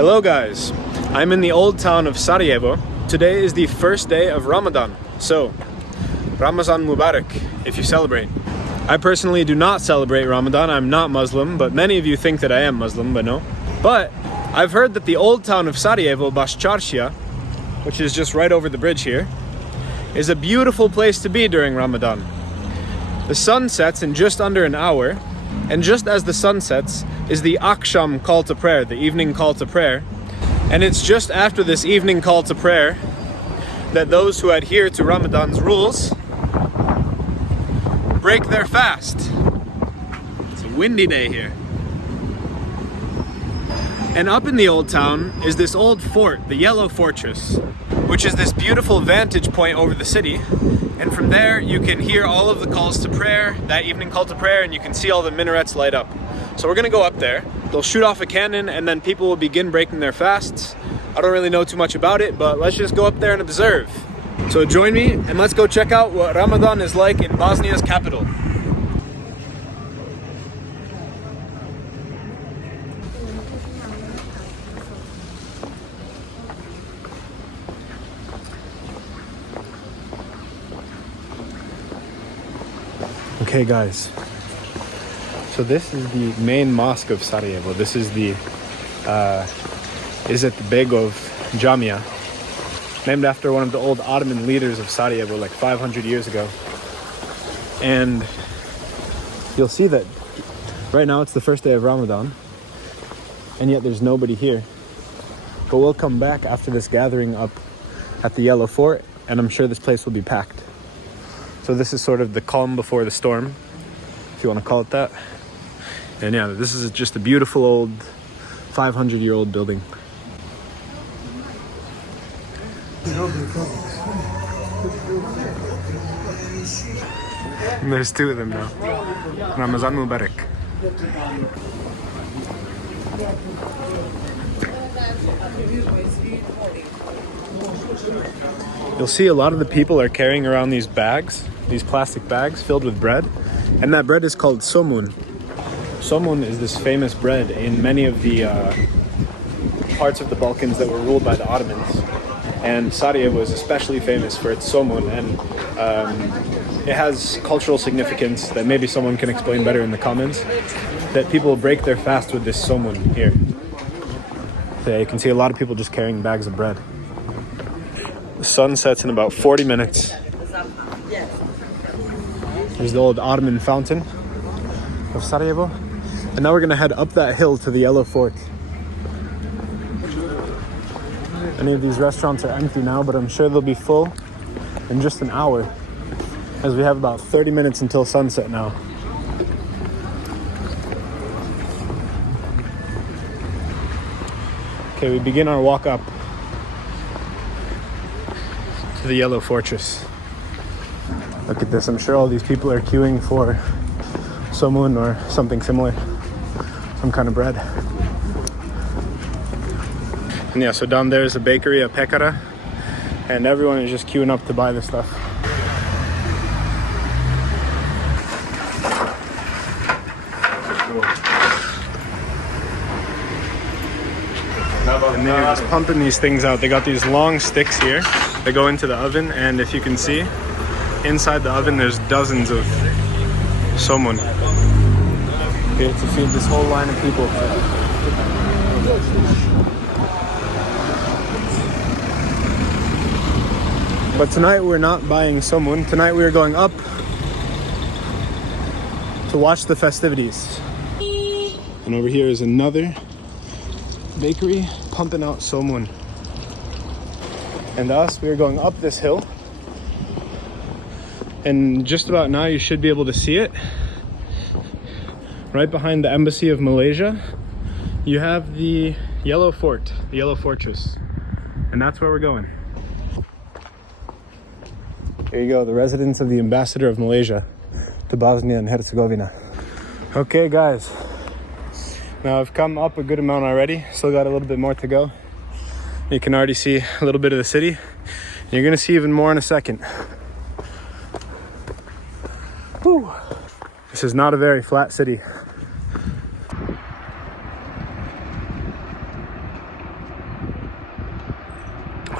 Hello guys, I'm in the old town of Sarajevo. Today is the first day of Ramadan, so Ramazan Mubarek if you celebrate. I personally do not celebrate Ramadan, I'm not Muslim, but many of you think that I am Muslim, but no. But I've heard that the old town of Sarajevo, Baščaršija, which is just right over the bridge here, is a beautiful place to be during Ramadan. The sun sets in just under an hour, and just as the sun sets is the Akşam call to prayer, the evening call to prayer. And it's just after this evening call to prayer that those who adhere to Ramadan's rules break their fast. It's a windy day here. And up in the old town is this old fort, the Yellow Fortress, which is this beautiful vantage point over the city. And from there you can hear all of the calls to prayer, that evening call to prayer, and you can see all the minarets light up. So we're gonna go up there. They'll shoot off a cannon and then people will begin breaking their fasts. I don't really know too much about it, but let's just go up there and observe. So join me and let's go check out what Ramadan is like in Bosnia's capital. Okay guys, so this is the main mosque of Sarajevo. This is the Izet Begov Jamia, named after one of the old Ottoman leaders of Sarajevo like 500 years ago. And you'll see that right now it's the first day of Ramadan, and yet there's nobody here. But we'll come back after this gathering up at the Yellow Fort, and I'm sure this place will be packed. So this is sort of the calm before the storm, if you want to call it that. And yeah, this is just a beautiful old 500-year-old building. And there's two of them now. Ramazan Mubarek. You'll see a lot of the people are carrying around these bags, these plastic bags filled with bread, and that bread is called somun. Somun is this famous bread in many of the parts of the Balkans that were ruled by the Ottomans, and Sarajevo is especially famous for its somun, and it has cultural significance that maybe someone can explain better in the comments, that people break their fast with this somun here. So you can see a lot of people just carrying bags of bread. The sun sets in about 40 minutes. There's the old Ottoman fountain of Sarajevo. And now we're gonna head up that hill to the Yellow Fort. Many of these restaurants are empty now, but I'm sure they'll be full in just an hour, as we have about 30 minutes until sunset now. Okay, we begin our walk up to the Yellow Fortress. Look at this, I'm sure all these people are queuing for somun or something similar, some kind of bread. And yeah, so down there is a bakery, a pekara, and everyone is just queuing up to buy this stuff. And they're just pumping these things out. They got these long sticks here. They go into the oven, and if you can see, inside the oven there's dozens of somun. Okay, to feed this whole line of people. But tonight we're not buying somun. Tonight we are going up to watch the festivities. And over here is another bakery pumping out somun. And us, we are going up this hill. And just about now you should be able to see it. Right behind the embassy of Malaysia, you have the Yellow Fort, the Yellow Fortress. And that's where we're going. Here you go, the residence of the ambassador of Malaysia to Bosnia and Herzegovina. Okay guys, now I've come up a good amount already, still got a little bit more to go. You can already see a little bit of the city. You're gonna see even more in a second. Whew. This is not a very flat city.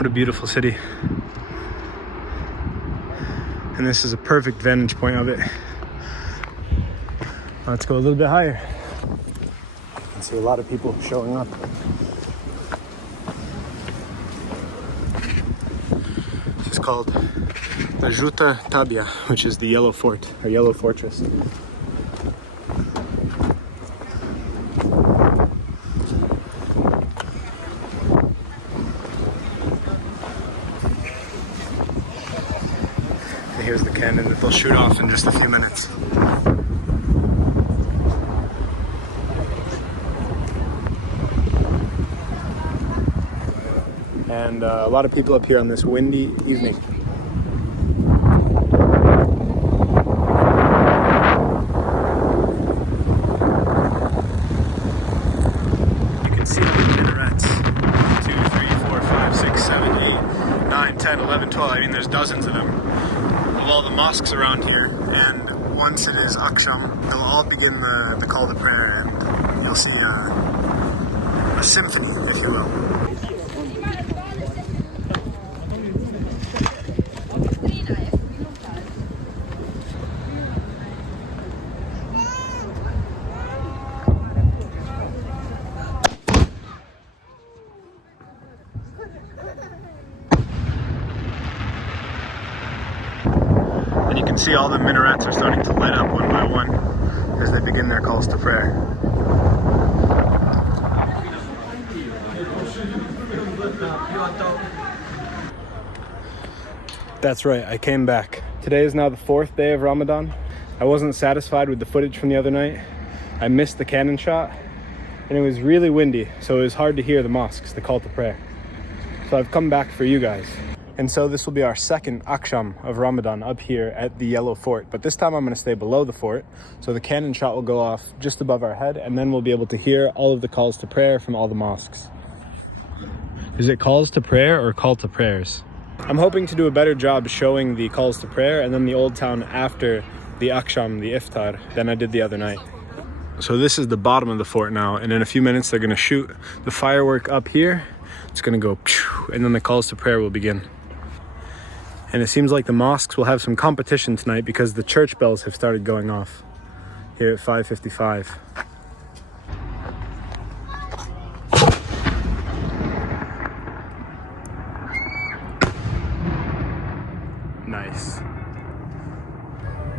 What a beautiful city. And this is a perfect vantage point of it. Let's go a little bit higher. You can see a lot of people showing up. This is called the Žuta Tabija, which is the yellow fort, or yellow fortress. And here's the cannon that they'll shoot off in just a few minutes. And a lot of people up here on this windy evening. You can see the minarets. 2, 3, 4, 5, 6, 7, 8, 9, 10, 11, 12. I mean, there's dozens of them. Of all the mosques around here. And once it is Akşam, they'll all begin the call to prayer. And you'll see a symphony, if you will. And you can see all the minarets are starting to light up one by one as they begin their calls to prayer. That's right, I came back. Today is now the 4th day of Ramadan. I wasn't satisfied with the footage from the other night. I missed the cannon shot, and it was really windy, so it was hard to hear the mosques, the call to prayer. So I've come back for you guys. And so this will be our second Akşam of Ramadan up here at the Yellow Fort. But this time I'm going to stay below the fort. So the cannon shot will go off just above our head, and then we'll be able to hear all of the calls to prayer from all the mosques. Is it calls to prayer or call to prayers? I'm hoping to do a better job showing the calls to prayer and then the old town after the Akşam, the iftar, than I did the other night. So this is the bottom of the fort now, and in a few minutes they're going to shoot the firework up here. It's going to go, and then the calls to prayer will begin. And it seems like the mosques will have some competition tonight because the church bells have started going off here at 5:55. Nice.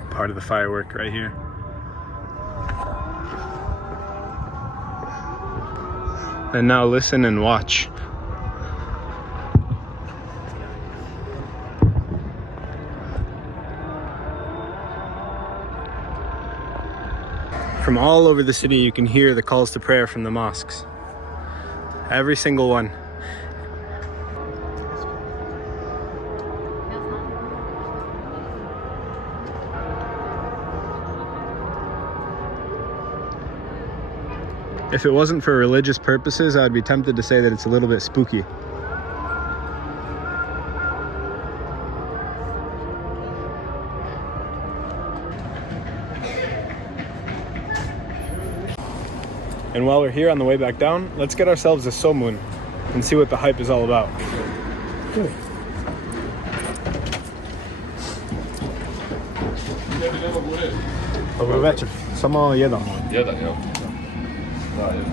Part of the firework right here. And now listen and watch. From all over the city, you can hear the calls to prayer from the mosques. Every single one. If it wasn't for religious purposes, I would be tempted to say that it's a little bit spooky. And while we're here on the way back down, let's get ourselves a somun and see what the hype is all about. Dobro večer. Samo jedan. Jedan, jel? Da, jedan.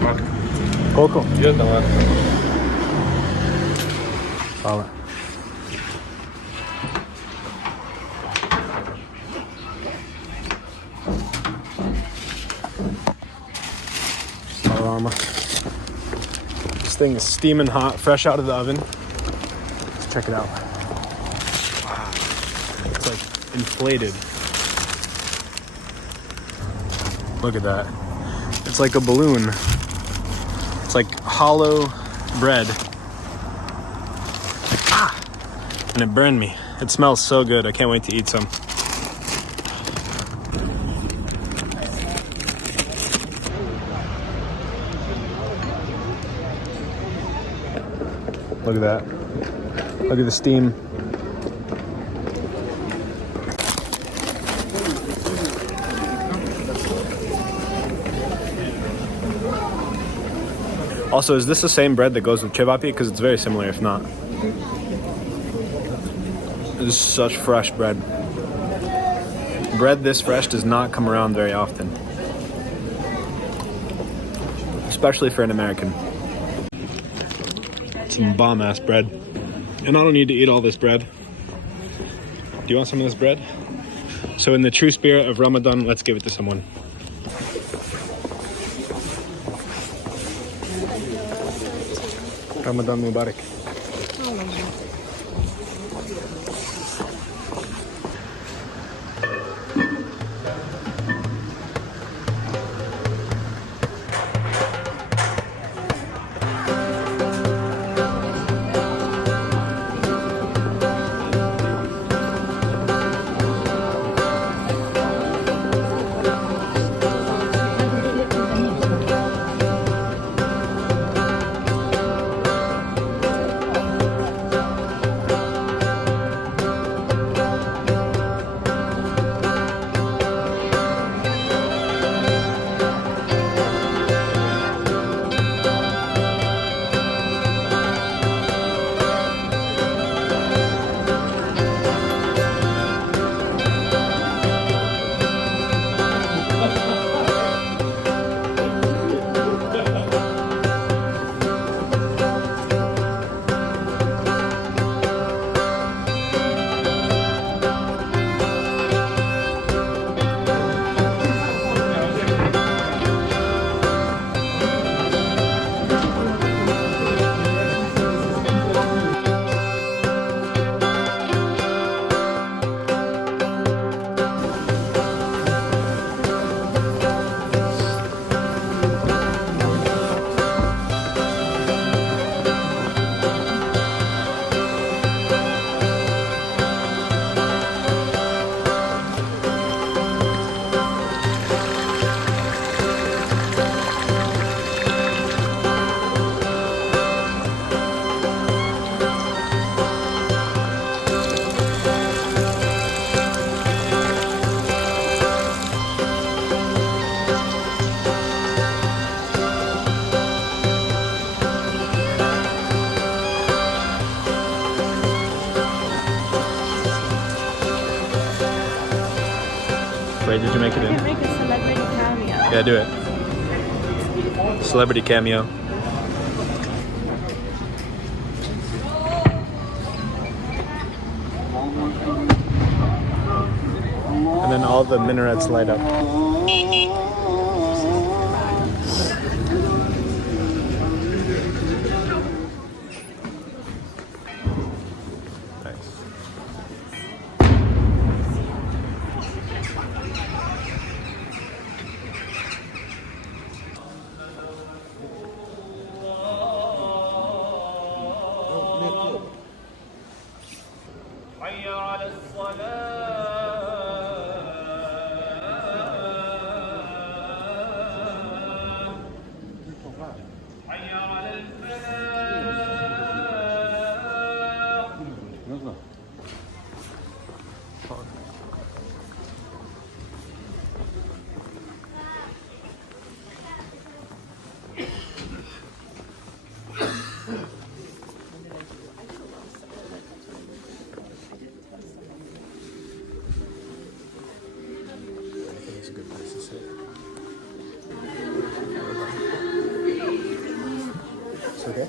Marka. Koliko? Jedna marka. Hvala. This thing is steaming hot, fresh out of the oven. Let's check it out. Wow. It's like inflated. Look at that. It's like a balloon. It's like hollow bread. Ah! And it burned me. It smells so good. I can't wait to eat some. Look at that. Look at the steam. Also, is this the same bread that goes with cevapi? Because it's very similar, if not. This is such fresh bread. Bread this fresh does not come around very often. Especially for an American. Some bomb-ass bread. And I don't need to eat all this bread. Do you want some of this bread? So in the true spirit of Ramadan, let's give it to someone. Ramazan Mubarek. Wait, did you make it in? I can make a celebrity cameo. Yeah, do it. Celebrity cameo. And then all the minarets light up. Okay.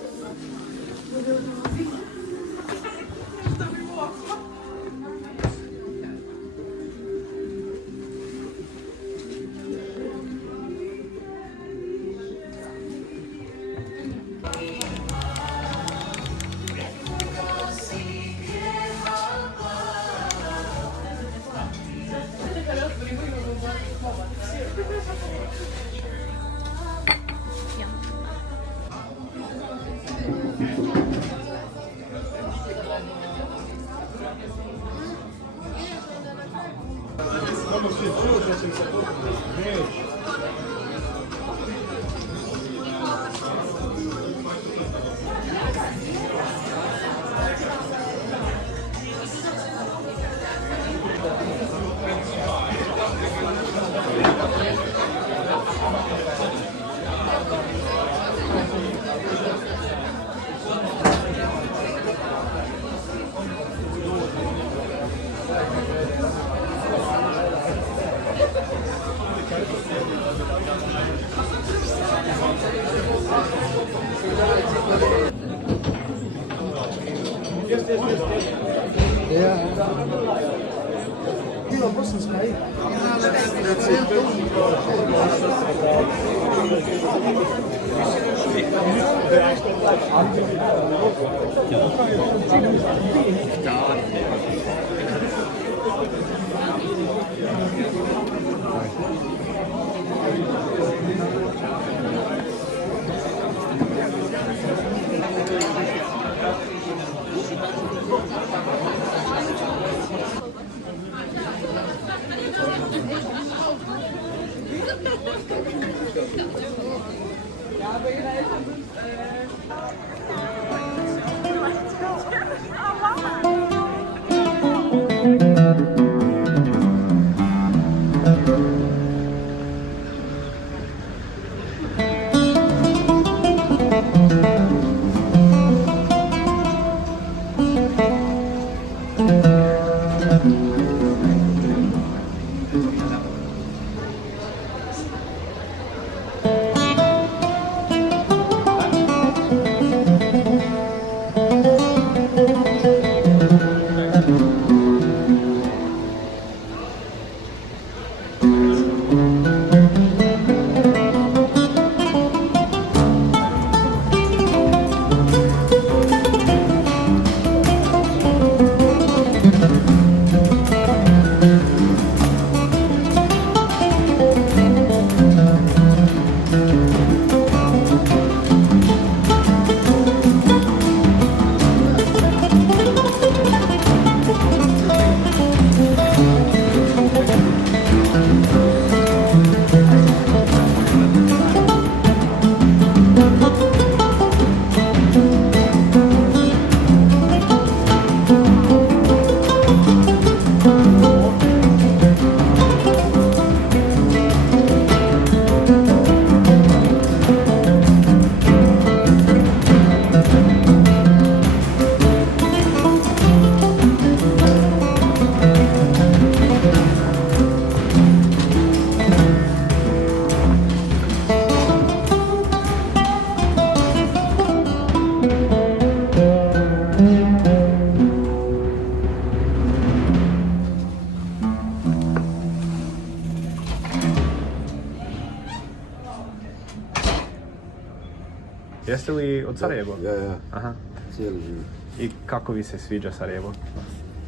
Jeste li od Sarajeva? Ja. Aha. Cijeli život. I kako vi se sviđa Sarajevo?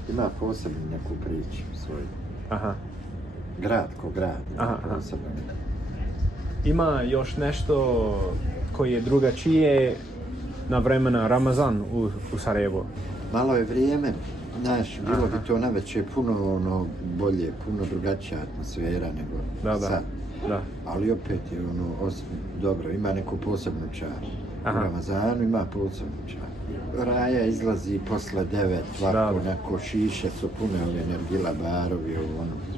Ima posebnu neku priču svoju. Aha. Grad ko grad. Aha. Posebno. Ima još nešto koji je drugačije na vremena Ramazan u Sarajevu? Malo je vrijeme, znaš, bilo bi to navečer puno bolje, puno drugačija atmosfera nego sad. Da. Ali opet je dobro, ima neku posebnu čar. U Ramazanu ima posebnu čar. Raja izlazi posle 9, ovako, onako, šiše su pune ove energila, barovi, ono.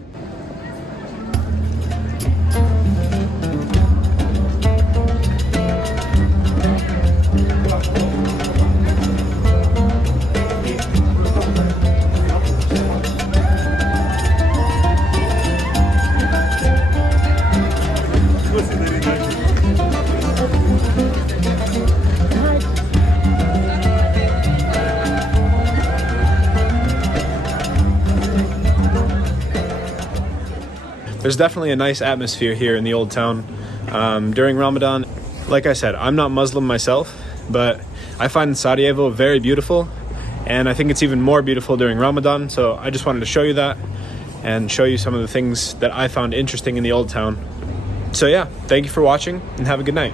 There's definitely a nice atmosphere here in the old town during Ramadan. Like I said, I'm not Muslim myself, but I find Sarajevo very beautiful, and I think it's even more beautiful during Ramadan, so I just wanted to show you that and show you some of the things that I found interesting in the old town. So yeah, thank you for watching and have a good night.